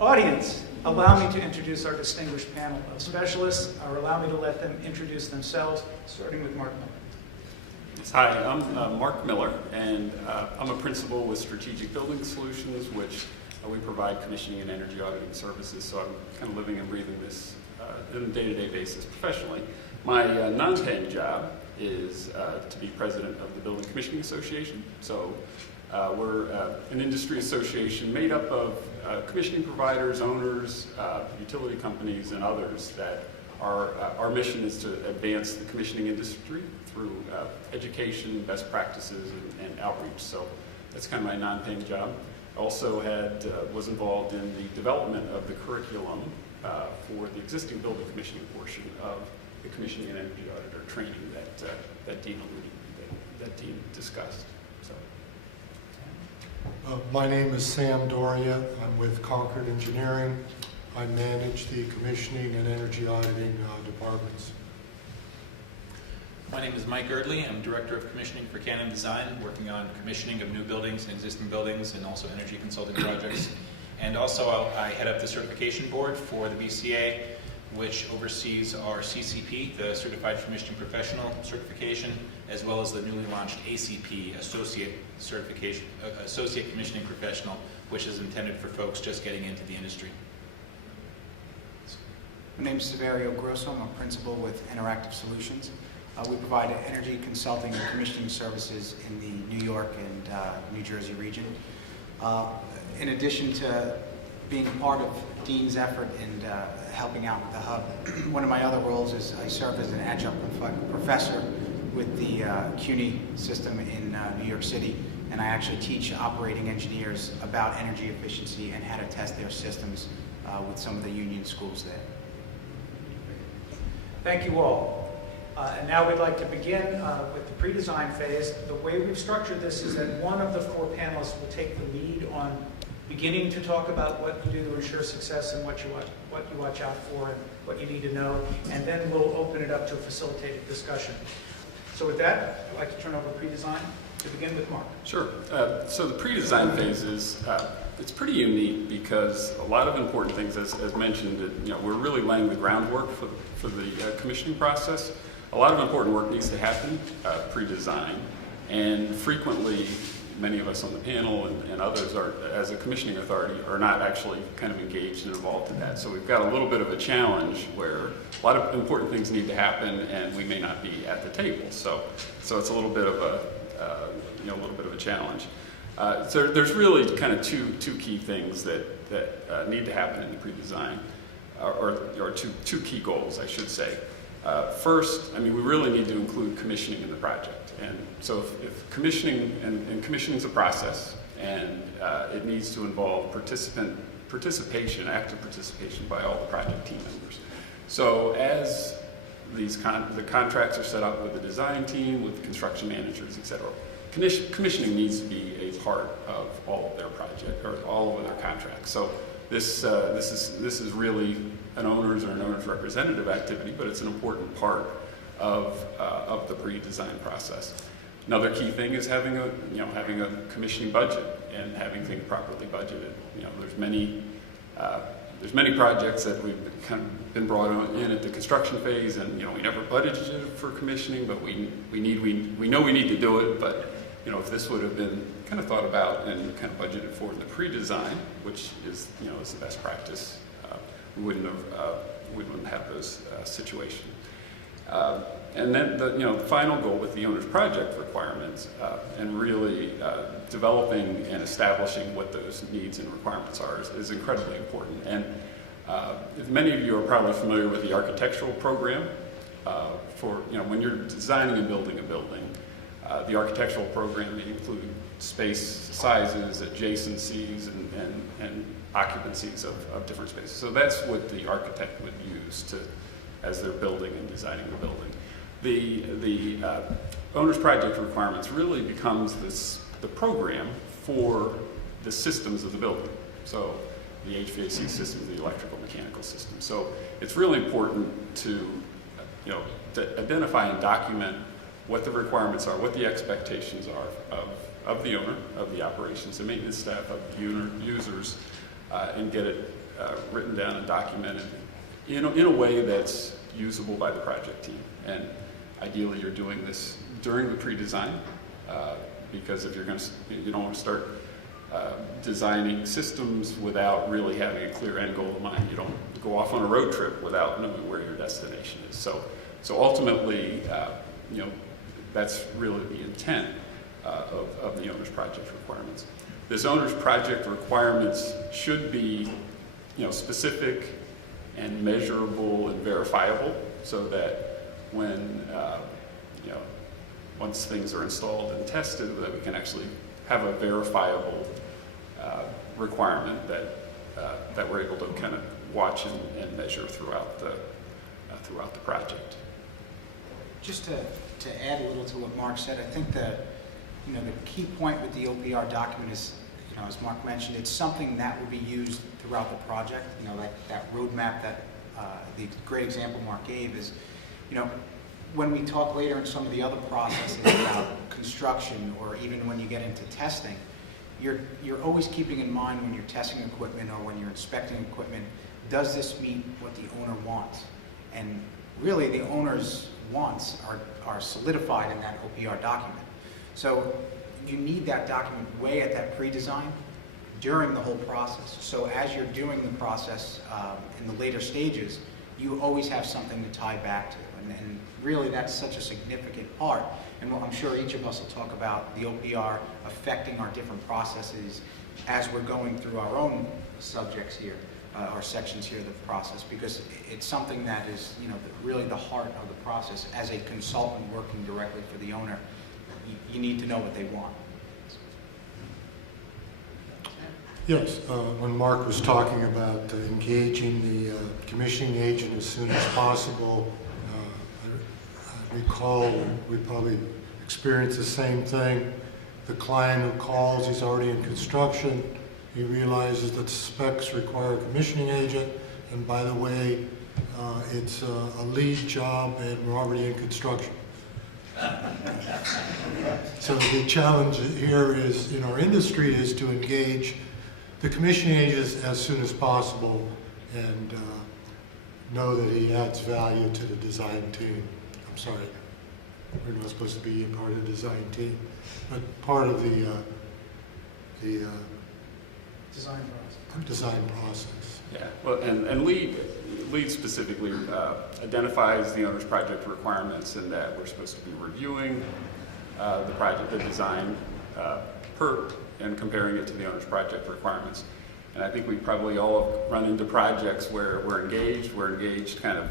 Audience, allow me to introduce our distinguished panel of specialists, or allow me to let them introduce themselves, starting with Mark Miller. Yes, hi, I'm Mark Miller, and I'm a principal with Strategic Building Solutions, which we provide commissioning and energy auditing services, so I'm kind of living and breathing this on a day-to-day basis professionally. My non-paying job is to be president of the Building Commissioning Association. So we're an industry association made up of commissioning providers, owners, utility companies, and others that our mission is to advance the commissioning industry through education, best practices, and outreach. So that's kind of my non-paying job. Also was involved in the development of the curriculum for the existing building commissioning portion of the commissioning and energy auditor training that Deane discussed. So. My name is Sam Doria. I'm with Concord Engineering. I manage the commissioning and energy auditing departments. My name is Mike Girdley. I'm Director of Commissioning for Canon Design, working on commissioning of new buildings and existing buildings and also energy consulting projects. And also I head up the certification board for the BCA, which oversees our CCP, the Certified Commissioning Professional certification, as well as the newly launched ACP, Associate Commissioning Professional, which is intended for folks just getting into the industry. My name is Severio Grosso. I'm a principal with Interactive Solutions. We provide energy consulting and commissioning services in the New York and New Jersey region. In addition to being part of Deane's effort and helping out with the hub, one of my other roles is I serve as an adjunct professor with the CUNY system in New York City, and I actually teach operating engineers about energy efficiency and how to test their systems with some of the union schools there. Thank you all. And now we'd like to begin with the pre-design phase. The way we've structured this is that one of the four panelists will take the lead on beginning to talk about what you do to ensure success and what you watch out for and what you need to know, and then we'll open it up to a facilitated discussion. So with that, I'd like to turn over pre-design to begin with Mark. Sure. So the pre-design phase is it's pretty unique because a lot of important things, as mentioned, we're really laying the groundwork for the commissioning process. A lot of important work needs to happen pre-design, and frequently many of us on the panel and others are, as a commissioning authority, are not actually kind of engaged and involved in that. So we've got a little bit of a challenge where a lot of important things need to happen and we may not be at the table. So it's a little bit of a challenge. So there's really kind of two key things that need to happen in the pre-design, or two key goals, I should say. First, we really need to include commissioning in the project. And so if commissioning, and commissioning is a process, and it needs to involve participation, active participation by all the project team members. So as the contracts are set up with the design team, with the construction managers, etc., commissioning needs to be a part of all of their project, or all of their contracts. So this is really an owner's or an owner's representative activity, but it's an important part of the pre-design process. Another key thing is having a commissioning budget and having things properly budgeted. There's many projects that we've kind of been brought in at the construction phase, and we never budgeted for commissioning, but we know we need to do it. But if this would have been kind of thought about and kind of budgeted for in the pre-design, which is is the best practice, we wouldn't have those situations. And then the final goal with the owner's project requirements and really developing and establishing what those needs and requirements are is incredibly important. And many of you are probably familiar with the architectural program. For when you're designing and building a building, the architectural program may include space sizes, adjacencies, and occupancies of different spaces. So that's what the architect would use as they're building and designing the building. The owner's project requirements really becomes the program for the systems of the building. So the HVAC systems, the electrical, mechanical systems. So it's really important to identify and document what the requirements are, what the expectations are of the owner, of the operations and maintenance staff, of the users, and get it written down and documented in a way that's usable by the project team. And ideally, you're doing this during the pre-design, because if you don't want to start designing systems without really having a clear end goal in mind. You don't go off on a road trip without knowing where your destination is. So ultimately, that's really the intent of the owner's project requirements. This owner's project requirements should be, specific and measurable and verifiable, so that when, once things are installed and tested, that we can actually have a verifiable requirement that we're able to kind of watch and measure throughout the project. Just to add a little to what Mark said, I think that the key point with the OPR document is, as Mark mentioned, it's something that will be used throughout the project. That roadmap, that the great example Mark gave is, when we talk later in some of the other processes about construction, or even when you get into testing, you're always keeping in mind when you're testing equipment or when you're inspecting equipment, does this meet what the owner wants? And really, the owner's wants are solidified in that OPR document. So you need that document way at that pre-design during the whole process. So as you're doing the process in the later stages, you always have something to tie back to. And really, that's such a significant part. And I'm sure each of us will talk about the OPR affecting our different processes as we're going through our own subjects here, our sections here of the process, because it's something that is, really the heart of the process. As a consultant working directly for the owner, you need to know what they want. Yes, when Mark was talking about engaging the commissioning agent as soon as possible, I recall we probably experienced the same thing. The client who calls, he's already in construction. He realizes that specs require a commissioning agent, and by the way, it's a lead job and we're already in construction. So the challenge here is, in our industry, is to engage the commissioning agent as soon as possible and know that he adds value to the design team. I'm sorry, we're not supposed to be part of the design team, but part of the design process. Yeah, well, and lead specifically identifies the owner's project requirements, and that we're supposed to be reviewing the design and comparing it to the owner's project requirements. And I think we probably all run into projects where we're engaged kind of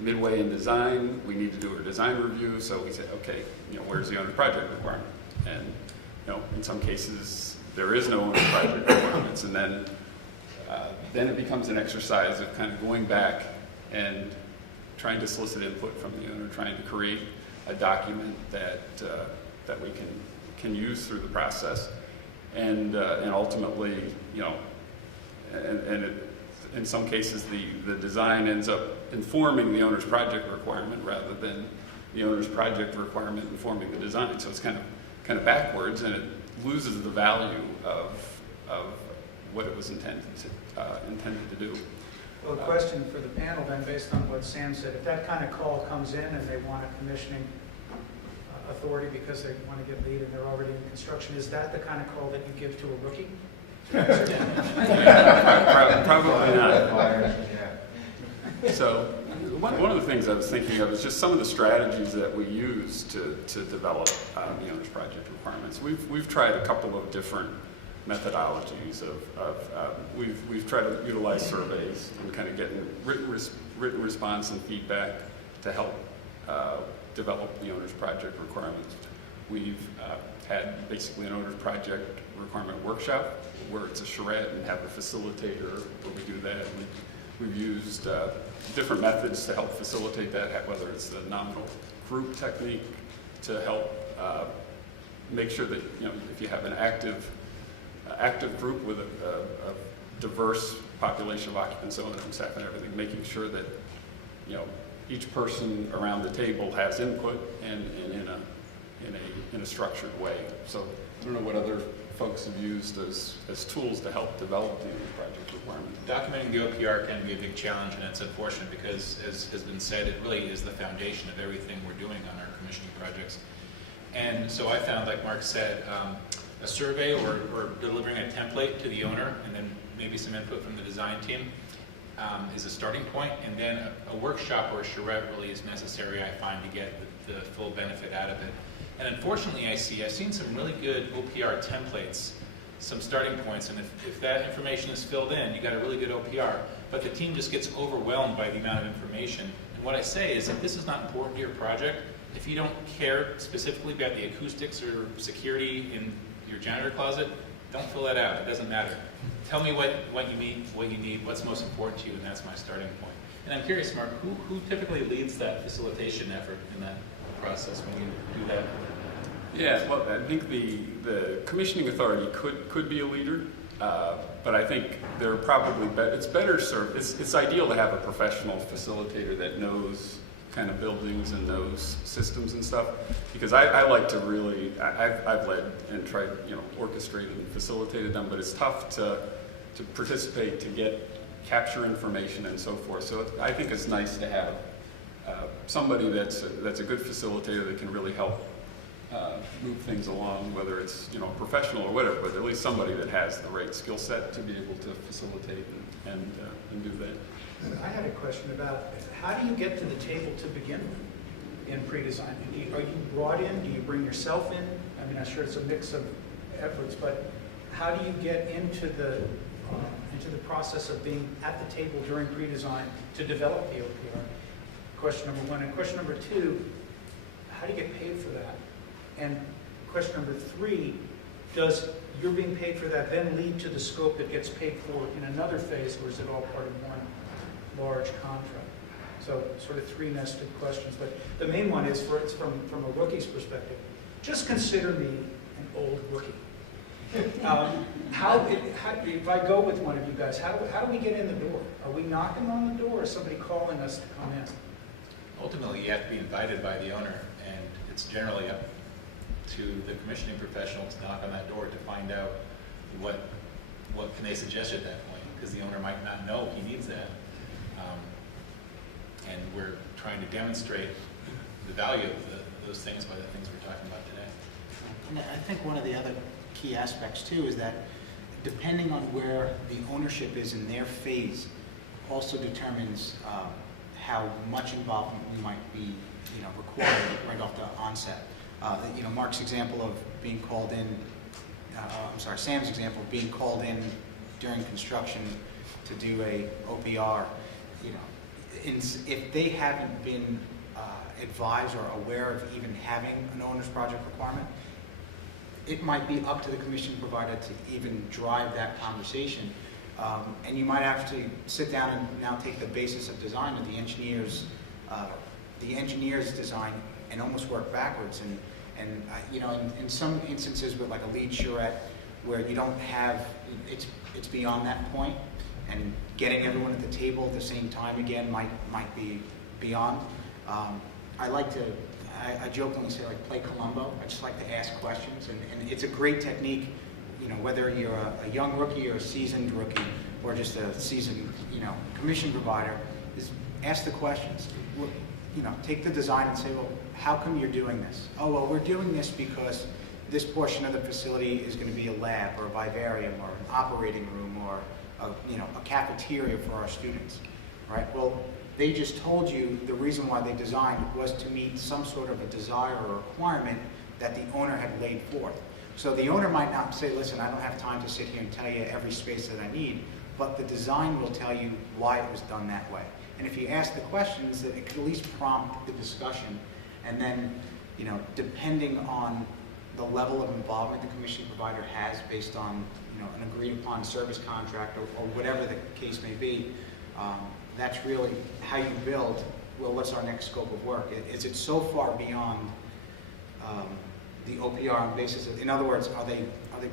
midway in design. We need to do a design review, so we say, okay, where's the owner's project requirement? And in some cases there is no owner's project requirements, and then it becomes an exercise of kind of going back and trying to solicit input from the owner, trying to create a document that we can use through the process, and ultimately, in some cases the design ends up informing the owner's project requirement rather than the owner's project requirement informing the design. So it's kind of backwards, and it loses the value of what it was intended to do. Well, a question for the panel then, based on what Sam said, if that kind of call comes in and they want a commissioning authority because they want to get lead and they're already in construction, is that the kind of call that you give to a rookie? Probably not. So one of the things I was thinking of is just some of the strategies that we use to develop the owner's project requirements. We've tried a couple of different methodologies we've tried to utilize surveys and kind of getting written response and feedback to help develop the owner's project requirements. We've had basically an owner's project requirement workshop where it's a charrette and have a facilitator where we do that. We've used different methods to help facilitate that, whether it's the nominal group technique to help make sure that if you have an active group with a diverse population of occupants, owners, and staff, and everything, making sure that each person around the table has input and in a structured way. So I don't know what other folks have used as tools to help develop the project requirements. Documenting the OPR can be a big challenge, and it's unfortunate because, as has been said, it really is the foundation of everything we're doing on our commissioning projects. And so I found, like Mark said, a survey or delivering a template to the owner, and then maybe some input from the design team is a starting point, and then a workshop or a charrette really is necessary, I find, to get the full benefit out of it. And unfortunately, I've seen some really good OPR templates, some starting points, and if that information is filled in, you got a really good OPR, but the team just gets overwhelmed by the amount of information. And what I say is, if this is not important to your project, if you don't care specifically about the acoustics or security in your janitor closet, don't fill that out. It doesn't matter. Tell me what you need, what's most important to you, and that's my starting point. And I'm curious, Mark, who typically leads that facilitation effort in that process when you do that? Yeah, well, I think the commissioning authority could be a leader, but I think they're probably it's better served. It's ideal to have a professional facilitator that knows kind of buildings and knows systems and stuff, because I like to really, I've led and tried, orchestrated and facilitated them, but it's tough to participate, to capture information and so forth. So I think it's nice to have somebody that's a good facilitator that can really help move things along, whether it's professional or whatever, but at least somebody that has the right skill set to be able to facilitate and do that. I had a question about how do you get to the table to begin with in pre-design? Are you brought in? Do you bring yourself in? I mean, I'm sure it's a mix of efforts, but how do you get into the process of being at the table during pre-design to develop the OPR? Question number one. And question number two, how do you get paid for that? And question number three, does your being paid for that then lead to the scope that gets paid for in another phase, or is it all part of one large contract? So sort of three nested questions, but the main one is it's from a rookie's perspective. Just consider me an old rookie. If I go with one of you guys, how do we get in the door? Are we knocking on the door, or is somebody calling us to come in? Ultimately, you have to be invited by the owner, and it's generally up to the commissioning professional to knock on that door to find out what can they suggest at that point, because the owner might not know he needs that. And we're trying to demonstrate the value of those things by the things we're talking about today. And I think one of the other key aspects too is that depending on where the ownership is in their phase also determines how much involvement we might be required right off the onset. Mark's example of being called in, Sam's example of being called in during construction to do a OPR, if they haven't been advised or aware of even having an owner's project requirement, it might be up to the commission provider to even drive that conversation. And you might have to sit down and now take the basis of design of the engineer's design and almost work backwards. And in some instances with like a lead charrette where you don't have, it's beyond that point, and getting everyone at the table at the same time again might be beyond. I jokingly say like play Columbo. I just like to ask questions, and it's a great technique, whether you're a young rookie or a seasoned rookie or just a seasoned, commission provider, is ask the questions. Take the design and say, well, how come you're doing this? Oh, well, we're doing this because this portion of the facility is going to be a lab or a vivarium or an operating room or a cafeteria for our students, right? Well, they just told you the reason why they designed was to meet some sort of a desire or requirement that the owner had laid forth. So the owner might not say, listen, I don't have time to sit here and tell you every space that I need, but the design will tell you why it was done that way. And if you ask the questions, that it could at least prompt the discussion, and then, depending on the level of involvement the commission provider has based on, an agreed upon service contract or whatever the case may be, that's really how you build, well, what's our next scope of work? Is it so far beyond the OPR on basis of, in other words, are they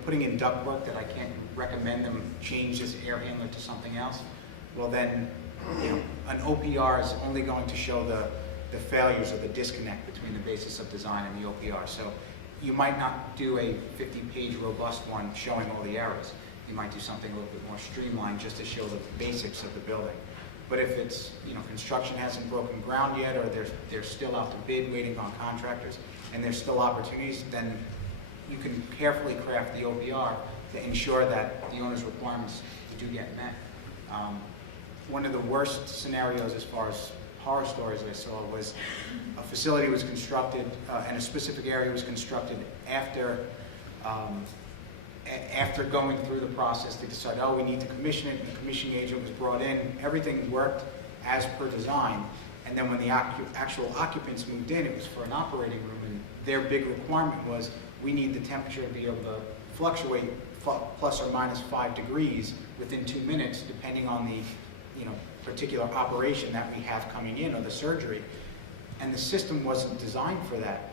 putting in ductwork that I can't recommend them change this air handler to something else? Well then, an OPR is only going to show the failures or the disconnect between the basis of design and the OPR. So you might not do a 50-page robust one showing all the errors. You might do something a little bit more streamlined just to show the basics of the building. But if it's, construction hasn't broken ground yet, or they're still out to bid waiting on contractors, and there's still opportunities, then you can carefully craft the OPR to ensure that the owner's requirements do get met. One of the worst scenarios as far as horror stories I saw was a facility was constructed and a specific area was constructed after going through the process. They decided, oh, we need to commission it, and the commissioning agent was brought in. Everything worked as per design, and then when the actual occupants moved in, it was for an operating room, and their big requirement was, we need the temperature to be able to fluctuate plus or minus 5 degrees within 2 minutes, depending on the particular operation that we have coming in, or the surgery. And the system wasn't designed for that.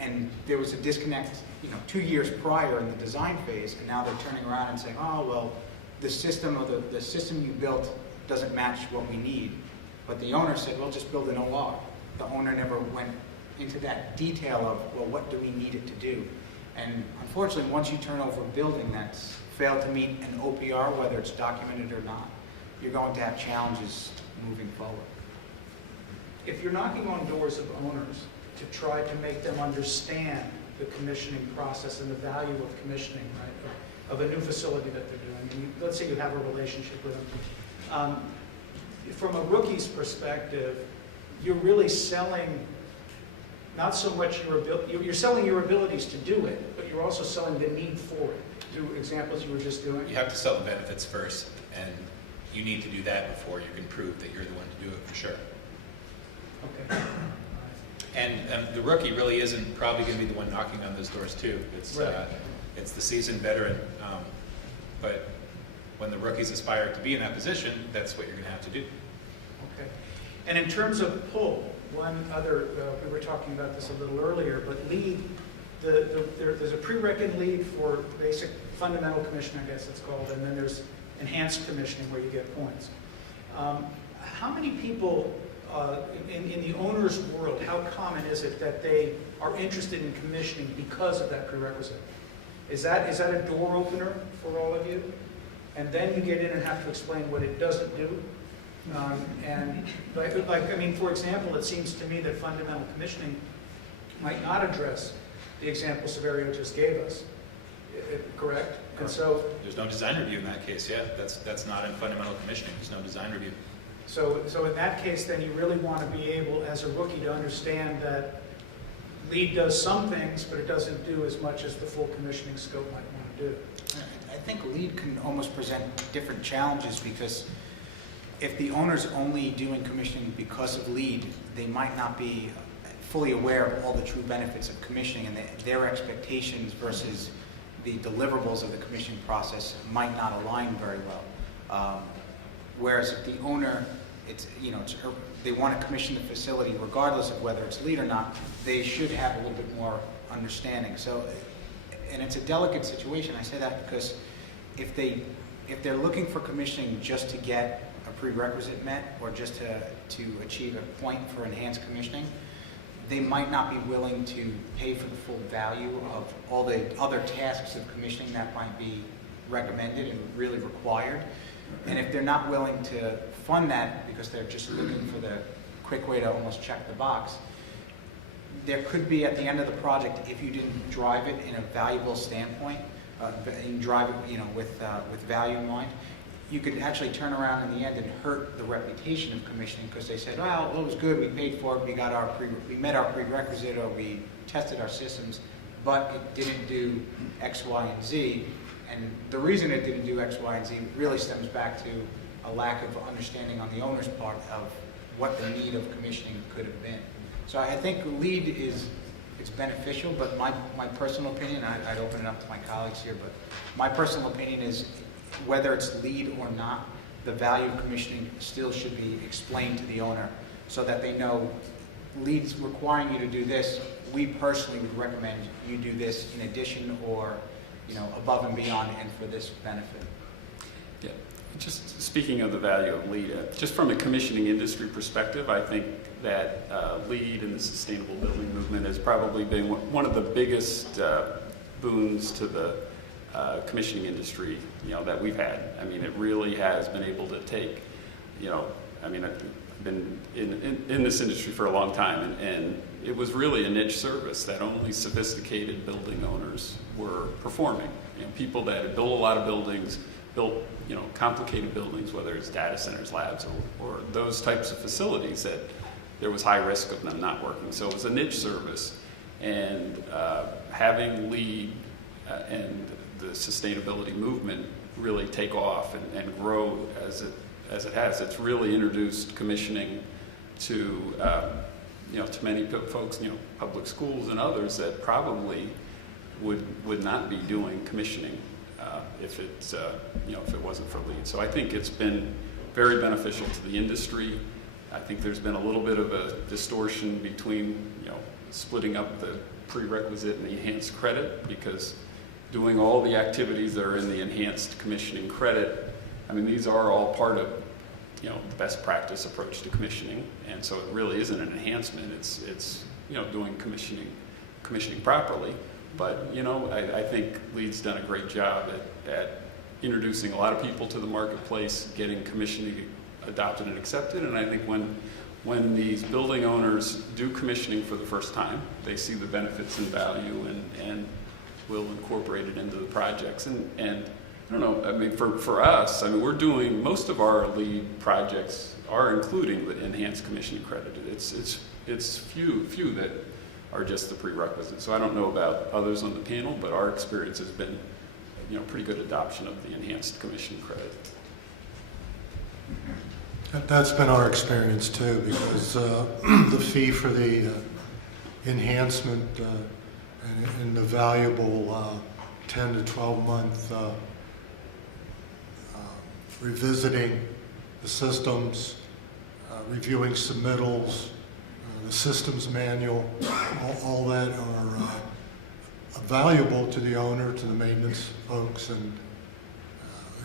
And there was a disconnect 2 years prior in the design phase, and now they're turning around and saying, oh, well, the system, or the system you built doesn't match what we need. But the owner said, well, just build an OR. The owner never went into that detail of, well, what do we need it to do? And unfortunately, once you turn over a building that's failed to meet an OPR, whether it's documented or not, you're going to have challenges moving forward. If you're knocking on doors of owners to try to make them understand the commissioning process and the value of commissioning, right, of a new facility that they're doing, and let's say you have a relationship with them, from a rookie's perspective, you're really selling not so much you're selling your abilities to do it, but you're also selling the need for it. Through examples you were just doing. You have to sell the benefits first, and you need to do that before you can prove that you're the one to do it for sure. Okay. And the rookie really isn't probably going to be the one knocking on those doors too. It's right. It's the seasoned veteran, but when the rookies aspire to be in that position, that's what you're going to have to do. Okay. And in terms of pull, one other, we were talking about this a little earlier, but lead, there's a prerequisite lead for basic fundamental commissioning, I guess it's called, and then there's enhanced commissioning where you get points. How many people in the owner's world, how common is it that they are interested in commissioning because of that prerequisite? Is that a door opener for all of you? And then you get in and have to explain what it doesn't do? For example, it seems to me that fundamental commissioning might not address the example Severio just gave us. Correct? And so there's no design review in that case. Yeah, that's not in fundamental commissioning. There's no design review. So in that case, then you really want to be able, as a rookie, to understand that LEED does some things, but it doesn't do as much as the full commissioning scope might want to do. I think LEED can almost present different challenges, because if the owner's only doing commissioning because of LEED, they might not be fully aware of all the true benefits of commissioning, and their expectations versus the deliverables of the commissioning process might not align very well. Whereas if the owner, they want to commission the facility regardless of whether it's LEED or not, they should have a little bit more understanding. So, and it's a delicate situation. I say that because if they're looking for commissioning just to get a prerequisite met, or just to achieve a point for enhanced commissioning, they might not be willing to pay for the full value of all the other tasks of commissioning that might be recommended and really required. And if they're not willing to fund that because they're just looking for the quick way to almost check the box, there could be, at the end of the project, if you didn't drive it in a valuable standpoint, and drive it with value in mind, you could actually turn around in the end and hurt the reputation of commissioning, because they said, well, it was good, we paid for it, we met our prerequisite, or we tested our systems, but it didn't do X, Y, and Z. And the reason it didn't do X, Y, and Z really stems back to a lack of understanding on the owner's part of what the need of commissioning could have been. So I think LEED it's beneficial, but my personal opinion, I'd open it up to my colleagues here, but my personal opinion is, whether it's LEED or not, the value of commissioning still should be explained to the owner, so that they know LEED's requiring you to do this. We personally would recommend you do this in addition, or above and beyond, and for this benefit. Yeah, Just speaking of the value of LEED, just from a commissioning industry perspective, I think that LEED and the sustainable building movement has probably been one of the biggest boons to the commissioning industry, that we've had. I mean, it really has been able to take, I mean, I've been in this industry for a long time, and it was really a niche service that only sophisticated building owners were performing. People that had built a lot of buildings, built complicated buildings, whether it's data centers, labs, or those types of facilities that there was high risk of them not working. So it was a niche service, and having LEED and the sustainable movement really take off and grow as it has. It's really introduced commissioning to to many folks, public schools and others that probably would not be doing commissioning if it's if it wasn't for LEED. So I think it's been very beneficial to the industry. I think there's been a little bit of a distortion between splitting up the prerequisite and the enhanced credit, because doing all the activities that are in the enhanced commissioning credit, I mean, these are all part of the best practice approach to commissioning, and so it really isn't an enhancement. It's doing commissioning properly. But I think LEED's done a great job at introducing a lot of people to the marketplace, getting commissioning adopted and accepted. And I think when these building owners do commissioning for the first time, they see the benefits and value and will incorporate it into the projects. And I don't know, I mean, for us, I mean, we're doing, most of our LEED projects are including the enhanced commissioning credit. It's few that are just the prerequisite. So I don't know about others on the panel, but our experience has been, pretty good adoption of the enhanced commissioning credit. That's been our experience too, because the fee for the enhancement and the valuable 10 to 12 month revisiting the systems, reviewing submittals, the systems manual, all that are valuable to the owner, to the maintenance folks, and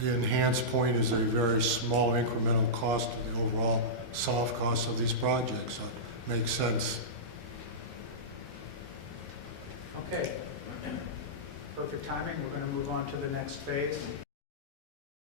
the enhanced point is a very small incremental cost to the overall soft cost of these projects, so it makes sense. Okay. Perfect timing. We're going to move on to the next phase.